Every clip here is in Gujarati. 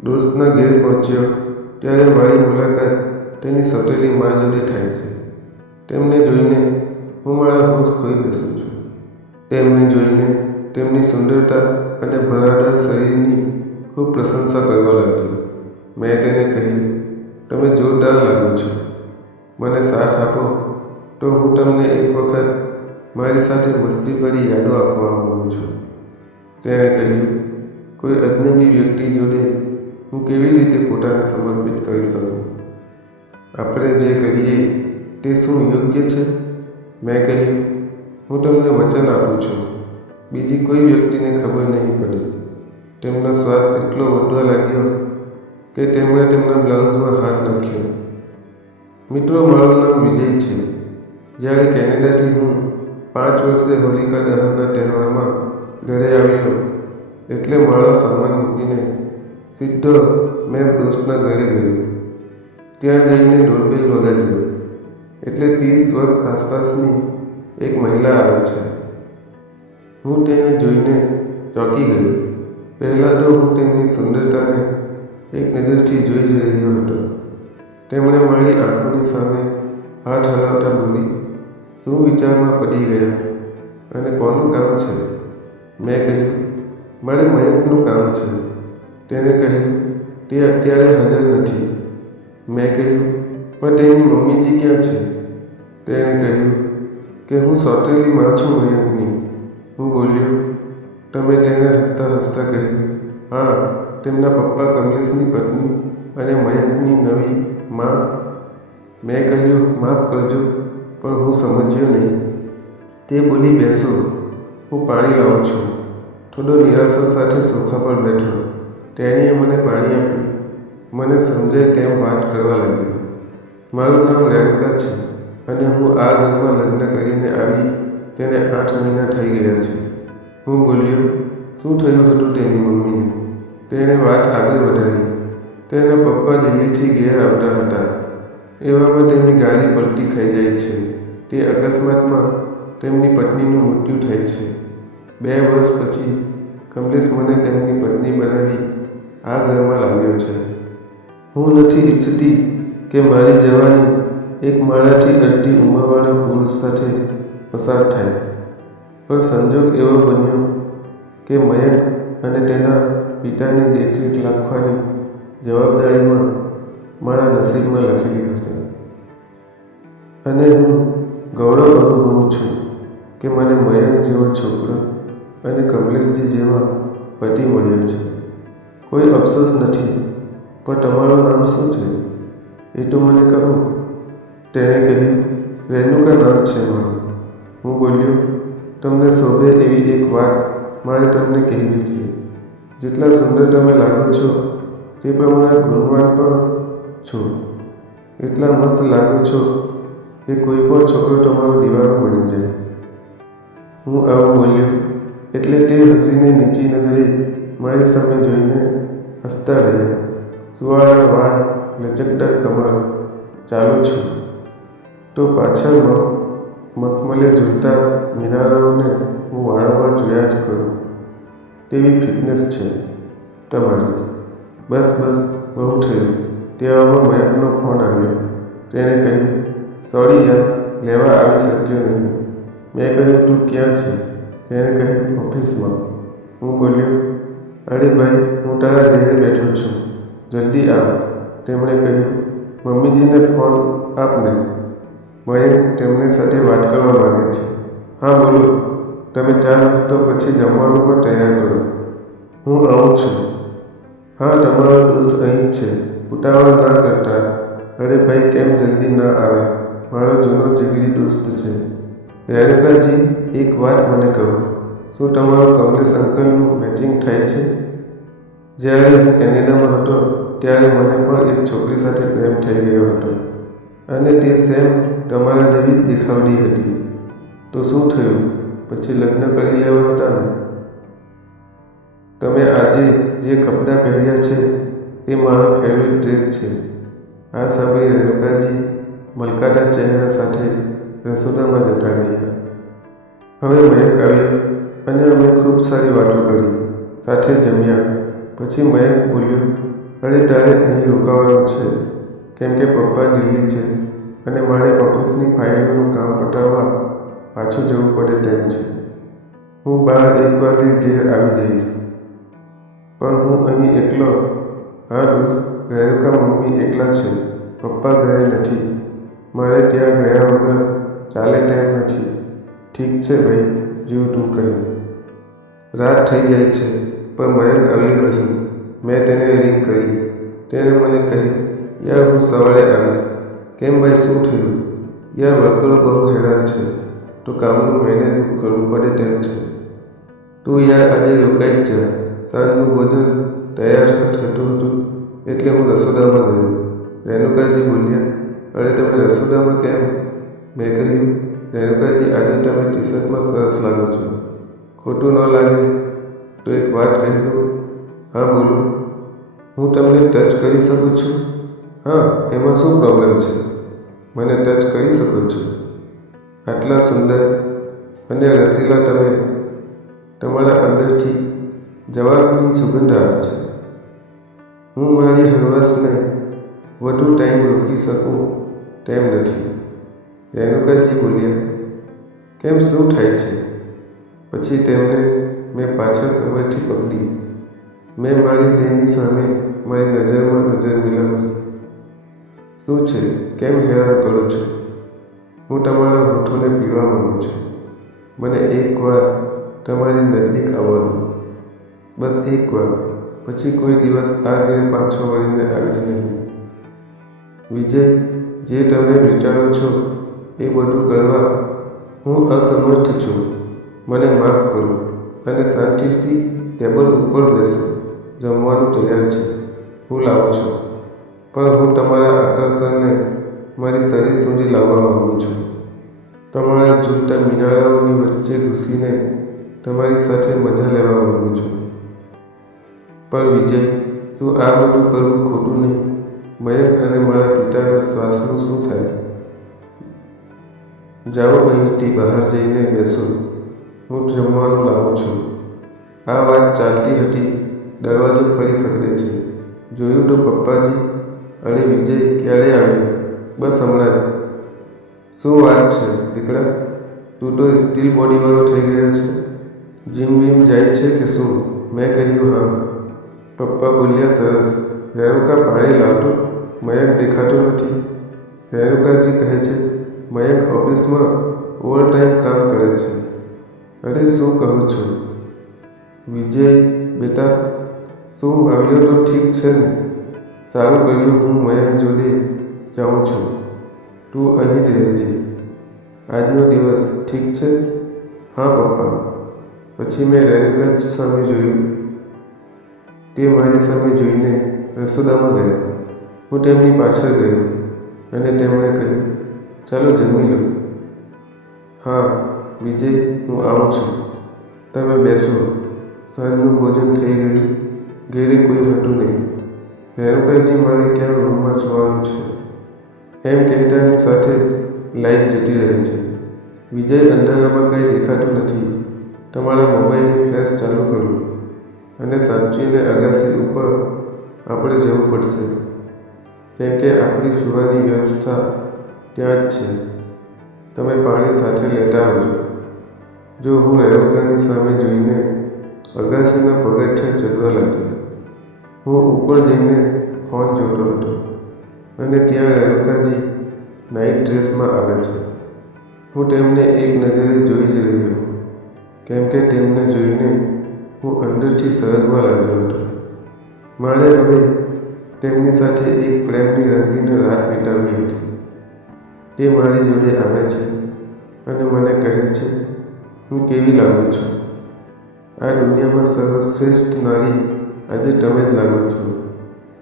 દોસ્તના ઘેર પહોંચ્યો ત્યારે મારી મુલાકાત તેની સોતેલી મા જોડે થાય છે. તેમને જોઈને હું મારા હોશ ખોઈ બેસું છું. તેમને જોઈને તેમની સુંદરતા અને ભરાડા શરીરની ખૂબ પ્રશંસા કરવા લાગ્યો. મેં તેને કહ્યું, તમે જોરદાર લાગો છો. મને સાથ આપો તો હું તમને એક વખત મારી સાથે મસ્તીભરી યાદો આપવા માંગુ છું. તેણે કહ્યું, કોઈ અજનબી વ્યક્તિ જોડે હું કેવી રીતે પોતાને સમર્પિત કરી શકું? આપણે જે કરીએ તે શું યોગ્ય છે? મેં કહ્યું, હું તમને વચન આપું છું, બીજી કોઈ વ્યક્તિને ખબર નહીં પડે. તેમનો શ્વાસ એટલો વધવા લાગ્યો કે તેમણે તેમના બ્લાઉઝમાં હાથ નાખ્યો. મિત્રો, મારું નામ વિજય છે. જ્યારે કેનેડાથી હું 5 વર્ષે હોલિકા દહનના તહેવારમાં ઘરે આવ્યો એટલે મારો સામાન મૂકીને સીધો મેં દોસ્તના ઘરે ગયો. ત્યાં જઈને ડોરબેલ વગાડ્યો એટલે 30 વર્ષ આસપાસની એક મહિલા આવે છે. હું તેને જોઈને ચોંકી ગયો. પહેલાં તો હું તેમની સુંદરતાને એક નજરથી જોઈ જ રહ્યો હતો. તેમણે મારી આંખોની સામે હાથ હલાવતા બોલી, શું વિચારમાં પડી ગયા અને કોનું કામ છે? મેં કહ્યું, મારે મયંકનું કામ છે. તેણે કહ્યું, તે અત્યારે હાજર નથી. મેં કહ્યું, પણ તેની મમ્મીજી ક્યાં છે? તેણે કહ્યું કે હું સોતેલી માં છું મયંકની. હું બોલ્યો, તમે? તેને હસતા હસતા કહ્યું, હા, તેમના પપ્પા કમલેશની પત્ની અને મયંકની નવી માં. મેં કહ્યું, માફ કરજો, પણ હું સમજ્યો નહીં. તે બોલી, બેસો, હું પાણી લાવું છું. થોડો નિરાશા સાથે સોફા પર બેઠો. તેણીએ મને પાણી આપ્યું. મને સમજાય તેમ વાત કરવા લાગ્યો. મારું નામ રેણુકા છે અને હું આ ઘરમાં લગ્ન કરીને આવી તેને 8 મહિના થઈ ગયા છે. હું બોલ્યો, શું થયું હતું તેની મમ્મીને? તેણે વાત આગળ વધારી. તેના પપ્પા દિલ્હીથી ઘેર આવતા હતા. એવામાં તેમની ગાડી પલટી ખાઈ જાય છે. તે અકસ્માતમાં તેમની પત્નીનું મૃત્યુ થાય છે. 2 વર્ષ પછી કમલેશ મને તેમની પત્ની બનાવી આ ઘરમાં લાવ્યો છે. હું નથી ઈચ્છતી કે મારી જવાની એક મારાથી અડધી ઉંમરવાળા પુરુષ સાથે પસાર થાય, પણ સંજોગ એવો બન્યો કે મયંક અને તેના પિતાની દેખરેખ રાખવાની જવાબદારીમાં મારા નસીબમાં લખેલી હશે. અને હું ગૌરવ અનુભવું છું કે મને મયંક જેવો છોકરો અને કમલેશજી જેવા પતિ મળ્યો છે. કોઈ અફસોસ નથી. પણ તમારું નામ શું છે એ તો મને કહો. તેણે કહ્યું, રેણુકા નામ છે મારું. હું બોલ્યો, તમને શોભે એવી એક વાત મારે તમને કહેવી છે. જેટલા સુંદર તમે લાગો છો તે પ્રમાણે ગુણવાન પણ છો. એટલા મસ્ત લાગો છો કે કોઈ પણ છોકરો તમારો દીવાનો બની જાય. હું આવું બોલ્યો એટલે તે હસીને નીચી નજરે મારી સામે જોઈને હસતા રહ્યા. સુવાળા વાળ, લચકદાર કમર. ચાલું છું તો પાછળમાં મખમલે ઝૂલતા મિનારાઓને હું વારંવાર જોયા જ કરું તેવી ફિટનેસ છે તમારી. બસ બસ, બહુ થયું. તેવામાં મયંકનો ફોન આવ્યો. તેણે કહ્યું, સોરી યાર, લેવા આવી શક્યો નહીં. મેં કહ્યું, તું ક્યાં છે? તેણે કહ્યું, ઓફિસમાં. હું બોલ્યો, અરે ભાઈ, હું તારા ઘરે બેઠો છું, જલ્દી આવ. તેમણે કહ્યું, મમ્મીજીને ફોન આપને. મયંક તેમની સાથે વાત કરવા માંગે છે. હા બોલો. તમે ચા નાસ્તો પછી જમવાનું પણ તૈયાર કરો. હું આવું છું. હા, તમારો દોસ્ત અહીં જ છે. ઉતાવળ ના કરતા. અરે ભાઈ, કેમ જલ્દી ના આવે? મારો જૂનો જીગરી દોસ્ત છે. રેણુકાજી, એક વાત મને કહો, શું તમારો કમલેશ અંકલનું મેચિંગ થાય છે? જ્યારે હું કેનેડામાં હતો ત્યારે મને પણ એક છોકરી સાથે પ્રેમ થઈ ગયો હતો અને તે સેમ તમારા જેવી જ દેખાવડી હતી. તો શું થયું? પછી લગ્ન કરી લેવા હતા ને? તમે આજે જે કપડાં પહેર્યા છે તે મારો ફેવરિટ ડ્રેસ છે. આ સાંભળી રેણુકાજી મલકાતા ચહેરા સાથે રસોડામાં જતા રહ્યા. હવે મયંક આવ્યો અને અમે ખૂબ સારી વાતો કરી, સાથે જમ્યા. પછી મયંક બોલ્યો, અરે તારે અહીં રોકાવાનું છે કેમ કે પપ્પા દિલ્હી છે અને મારે ઓફિસની ફાઇલોનું કામ પતાવવા પાછું જવું પડે તેમ છે. હું 1 વાગે ઘેર આવી જઈશ. પણ હું અહીં એકલો. હા દોસ્ત, રેણુકા મમ્મી એકલા છે. પપ્પા ઘરે નથી. મારે ત્યાં ગયા વગર ચાલે તેમ નથી. ઠીક છે ભાઈ, જેવું તું કહે. રાત થઈ જાય છે પણ મયંક આવ્યો નહીં. મેં તેને રિંગ કરી. તેણે મને કહ્યું, યાર હું સવારે આવીશ. કેમ ભાઈ, શું થયું? યાર વર્કરો બહુ હેરાન છે તો કામનું મેનેજ કરવું પડે તેમ છે. તું યાર આજે રોકાઈ જ જા. સાંજનું ભોજન તૈયાર થતું હતું એટલે હું રસોડામાં ગયો. રેણુકાજી બોલ્યા, અરે તમે રસોડામાં કેમ? મેં કહ્યું, રેણુકાજી આજે તમે ટી-શર્ટમાં સરસ લાગો છો. ખોટું ન લાગે તો એક વાત કહી દઉં? હા બોલો. હું તમને ટચ કરી શકું છું? હા, એમાં શું પ્રોબ્લેમ છે? મને ટચ કરી શકો છો. આટલા સુંદર અને રસીલા તમે. તમારા અંદરથી જવાનીની સુગંધ આવે છે. હું મારી હળવાશને વધુ ટાઈમ રોકી શકું તેમ નથી. રેણુકાજી બોલ્યા, કેમ, શું થાય છે? પછી તેમને મેં પાછળ કમરથી પકડી. મેં મારી દેહની સામે મારી નજરમાં નજર મિલાવી. શું છે? કેમ હેરાન કરો છો? હું તમારા હોઠોને પીવા માંગુ છું. મને એકવાર તમારી નજીક આવવાનું. બસ એકવાર. પછી કોઈ દિવસ આ ઘેર પાછો વળીને આવીશ નહીં. વિજય, જે તમે વિચારો છો એ બધું કરવા હું અસમર્થ છું. મને માફ કરો અને શાંતિથી ટેબલ ઉપર બેસો. જમવાનું તૈયાર છે, હું લાવું છું. પણ હું તમારા આકર્ષણને મારી શરીર સુધી લાવવા માંગુ છું. તમારા ઝૂલતા મિનારાઓની વચ્ચે ઘૂસીને તમારી સાથે મજા લેવા માંગુ છું. પણ વિજય, શું આ બધું કરવું ખોટું નહીં? મયંક અને મારા પિતાના શ્વાસનું શું થાય? જાઓ, અહીંથી બહાર જઈને બેસો. હું જમવાનું લાવું છું. આ વાત ચાલતી હતી. દરવાજો ફરી ખખડે છે. જોયું તો પપ્પાજી. અરે વિજય, ક્યારે આવ્યો? બસ હમણાં જ. શું વાત છે દીકરા? તું તો સ્ટીલ બોડીવાળો થઈ ગયો છે. જીમ બીમ જાય છે કે શું? મેં કહ્યું, હા. પપ્પા બોલ્યા, સરસ. રેણુકા પાણી લાવતો. મયંક દેખાતો નથી. રેણુકાજી કહે છે, મયંક ઓફિસમાં ઓવરટાઈમ કામ કરે છે. અરે શું કહું છું? વિજય બેટા, શું આવ્યો તો ઠીક છે ને? સારું કર્યું, હું મયંક જોડે જાઉં છું. તું અહીં જ રહેજે આજનો દિવસ, ઠીક છે? હા પપ્પા. પછી મેં રેણુકાજી સામે જોયું. તે મારી સામે જોઈને રસોડામાં ગયા. હું તેમની પાછળ ગયો અને તેમણે કહ્યું, ચાલો જમી લો. હા વિજય, હું આવું છું. તમે બેસો. સાંજનું ભોજન થઈ ગયું. ઘેરે કોઈ હતું નહીં. રેણુકાજી, મારે ક્યાં રૂમમાં સુવાનું છે? એમ કહેતાની સાથે લાઈટ જતી રહે છે. વિજય, અંધારામાં કંઈ દેખાતું નથી. તમારા મોબાઈલની ફ્લેશ ચાલુ કરો અને સાચવીને અગાસી ઉપર આપણે જવું પડશે. કેમ કે આપણી સુવાની વ્યવસ્થા ત્યાં જ છે. તમે પાણી સાથે લેતા આવજો. જો હું રેણુકાની સામે જોઈને અગાસીના પગથિયાં ચડવા લાગ્યો. હું ઉપર જઈને ફોન જોતો હતો અને ત્યાં રેણુકાજી નાઇટ ડ્રેસમાં આવે છે. હું તેમને એક નજરે જોઈ જ રહ્યો કેમ કે તેમને જોઈને હું અંદરથી સરગવા લાગ્યો હતો. મારે હવે તેમની સાથે એક પ્રેમની રંગીન રાત વિતાવવી હતી. તે મારી જોડે આવે છે અને મને કહે છે, હું કેવી લાગુ છું? આ દુનિયામાં સર્વશ્રેષ્ઠ નારી આજે તમે જ લાગો છો.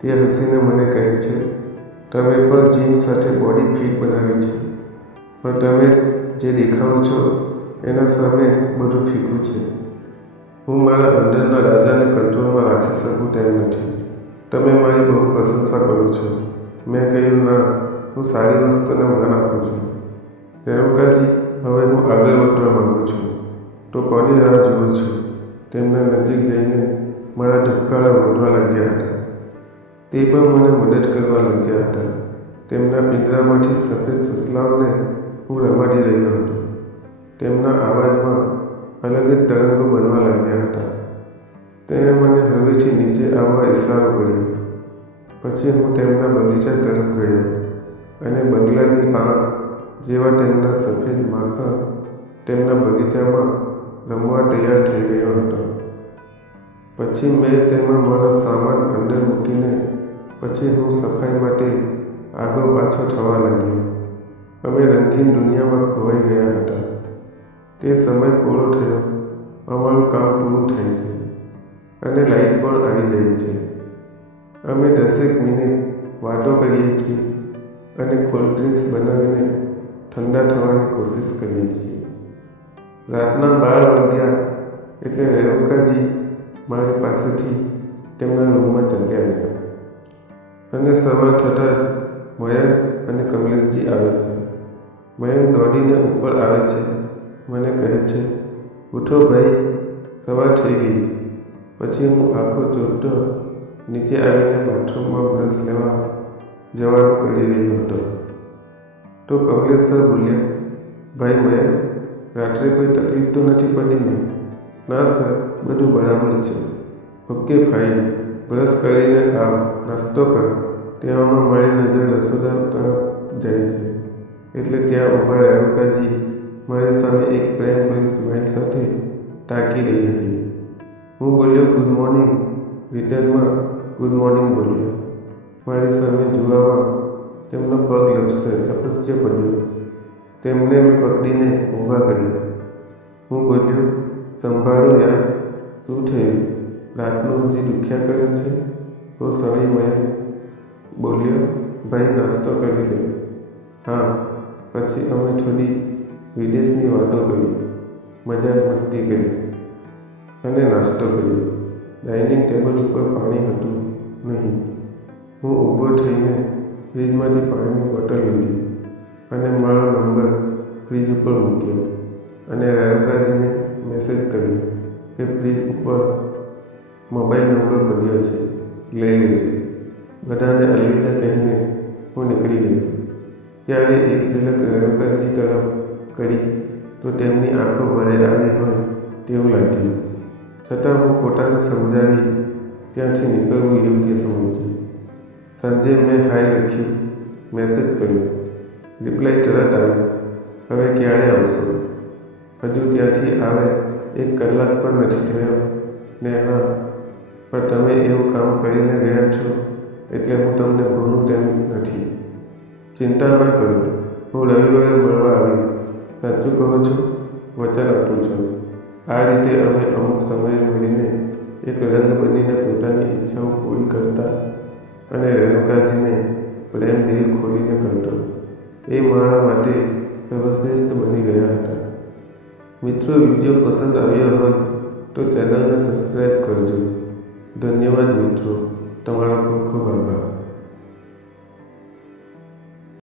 તે હસીને મને કહે છે, તમે પણ જીમ સાથે બોડી ફિટ બનાવી છે, પણ તમે જે દેખાવો છો એના સામે બધું ફીકું છે. હું મારા અંદરના રાજાને કંટ્રોલમાં રાખી શકું તેમ નથી. તમે મારી બહુ પ્રશંસા કરો છો. મેં કહ્યું, ના, હું સારી વસ્તુને માન આપું છું. રેણુકાજી, હવે હું આગળ વધવા માંગુ છું. તો કોની રાહ જુઓ છો? તેમના નજીક જઈને મારા ધબકારા વધવા લાગ્યા હતા. તે પણ મને મદદ કરવા લાગ્યા હતા. તેમના પિંજરામાંથી સફેદ સસલાઓને હું રમાડી રહ્યો હતો. તેમના અવાજમાં અલગ જ તરંગો બનવા લાગ્યા હતા. તેણે મને હવેથી નીચે આવવા ઇશારો કર્યો. પછી હું તેમના બગીચા તરફ ગયો અને બંગલાની પાંખ જેવા તેમના સફેદ માખણ તેમના બગીચામાં રમવા તૈયાર થઈ ગયો હતો. પછી મેં તેમાં મારો સામાન અંદર મૂકીને પછી હું સફાઈ માટે આગો પાછો થવા લાગ્યો. અમે રંગીન દુનિયામાં ખોવાઈ ગયા હતા. તે સમય પૂરો થયો. અમારું કામ પૂરું થાય છે અને લાઇટ પણ આવી જાય છે. અમે 10 મિનિટ વાતો કરીએ છીએ અને કોલ્ડ ડ્રિંક્સ બનાવીને ઠંડા થવાની કોશિશ કરીએ છીએ. રાતના 12 વાગ્યા એટલે રેણુકાજી મારી પાસેથી તેમના રૂમમાં ચાલ્યા ગયા અને સવાર થતાં જ મયંક અને કમલેશજી આવે છે. મયંક દોડીને ઉપર આવે છે. મને કહે છે, ઉઠો ભાઈ, સવાર થઈ ગઈ. પછી હું આંખો ચોટતો નીચે આવીને બાથરૂમમાં બ્રશ લેવા જવાનું કરી રહ્યો હતો તો કમલેશ સર બોલ્યા, ભાઈ મયંક, રાત્રે કોઈ તકલીફ તો નથી પડી ને? ના સર, બધું બરાબર છે. ઓકે ફાઇન, બ્રશ કરીને આવ, નાસ્તો કર. તેવામાં મારી નજર રસોડા તરફ જાય છે એટલે ત્યાં ઊભા રેણુકાજી મારી સામે એક પ્રેમભરી સ્માઇલ સાથે તાકી રહી હતી. હું બોલ્યો, ગુડ મોર્નિંગ. રિટર્નમાં ગુડ મોર્નિંગ બોલ્યા. મારી સામે જોવામાં તેમનો પગ લપસ્યો પડ્યો. તેમને મેં પકડીને ઊભા કર્યા. હું બોલ્યો, સંભાળો યાર, શું થયું? રાતનું હજી દુખ્યા કરે છે? તો સોરી મયંક બોલ્યો, ભાઈ નાસ્તો કરી લે. હા. પછી અમે થોડી વિદેશની વાતો કરી, મજાક મસ્તી કરી અને નાસ્તો કર્યો. ડાઇનિંગ ટેબલ ઉપર પાણી હતું નહીં. હું ઊભો થઈને ફ્રીજમાંથી પાણીની બોટલ લીધી અને મારો નંબર ફ્રીજ ઉપર મૂક્યો અને રેણુકાજીને મેસેજ કર્યો કે ફ્રીજ ઉપર મોબાઈલ નંબર પડ્યો છે, લઈ લેજો. બધાને અલવિદા કહીને હું નીકળી ગયો. ત્યારે એક ઝલક રેણુકાજી તરફ કરી તો તેમની આંખો ભરે આવી હોય તેવું લાગ્યું. છતાં હું પોતાને સમજાવી ત્યાંથી નીકળવું યોગ્ય સમજ્યું. સાંજે મેં હાય લખ્યું, મેસેજ કર્યો. રિપ્લાય તરત આવ્યો, હવે ક્યારે આવશો? હજુ ત્યાંથી આવે 1 કલાક પણ નથી થયો ને? હા, પણ તમે એવું કામ કરીને ગયા છો એટલે હું તમને ભૂલું તેમ નથી. ચિંતા ન કરો, હું રવિવારે મળવા આવીશ. સાચું કહો છો? વચન આપું છું. આ રીતે અમે અમુક સમયે મળીને એક રંગ બનીને પોતાની ઈચ્છાઓ પૂરી કરતા અને રેણુકાજીને પ્રેમ દિલ ખોલીને કરતો. એ મારા માટે સર્વશ્રેષ્ઠ બની ગયા હતા. મિત્રો, વિડીયો પસંદ આવ્યો હોય તો ચેનલને સબસ્ક્રાઈબ કરજો. ધન્યવાદ મિત્રો, તમારો ખૂબ ખૂબ આભાર.